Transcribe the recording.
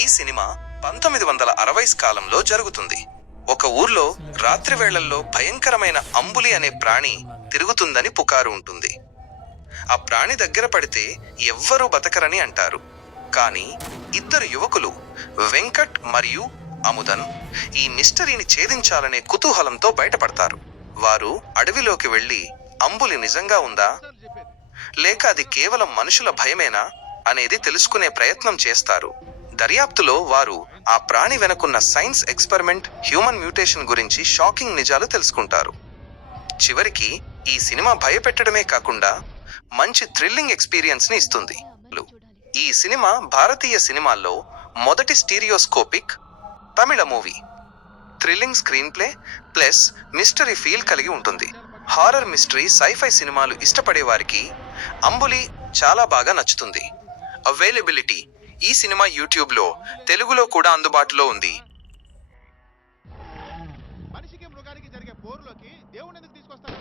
ఈ సినిమా 1960 కాలంలో జరుగుతుంది. ఒక ఊర్లో రాత్రి వేళల్లో భయంకరమైన అంబులి అనే ప్రాణి తిరుగుతుందని పుకారు ఉంటుంది. ఆ ప్రాణి దగ్గర పడితే ఎవ్వరూ బతకరని అంటారు. కానీ ఇద్దరు యువకులు, వెంకట్ మరియు అముదన్, ఈ మిస్టరీని ఛేదించాలనే కుతూహలంతో బయటపడతారు. వారు అడవిలోకి వెళ్లి అంబులి నిజంగా ఉందా లేక అది కేవలం మనుషుల భయమేనా అనేది తెలుసుకునే ప్రయత్నం చేస్తారు. దర్యాప్తులో వారు ఆ ప్రాణి వెనుకున్న సైన్స్ ఎక్స్పెరిమెంట్, హ్యూమన్ మ్యూటేషన్ గురించి షాకింగ్ నిజాలు తెలుసుకుంటారు. చివరికి ఈ సినిమా భయపెట్టడమే కాకుండా మంచి థ్రిల్లింగ్ ఎక్స్పీరియన్స్ ని ఇస్తుంది. ఈ సినిమా భారతీయ సినిమాల్లో మొదటి స్టీరియోస్కోపిక్ తమిళ movie. Thrilling screenplay plus mystery feel కలిగి ఉంటుంది. హారర్, మిస్టరీ, సైఫై సినిమాలు ఇష్టపడే వారికి అంబులి చాలా బాగా నచ్చుతుంది. అవైలబిలిటీ: ఈ సినిమా యూట్యూబ్లో తెలుగులో కూడా అందుబాటులో ఉంది. మనిషికి మృగానికి జరిగే పోరులోకి దేవుని ఎందుకు తీసుకొస్తారు?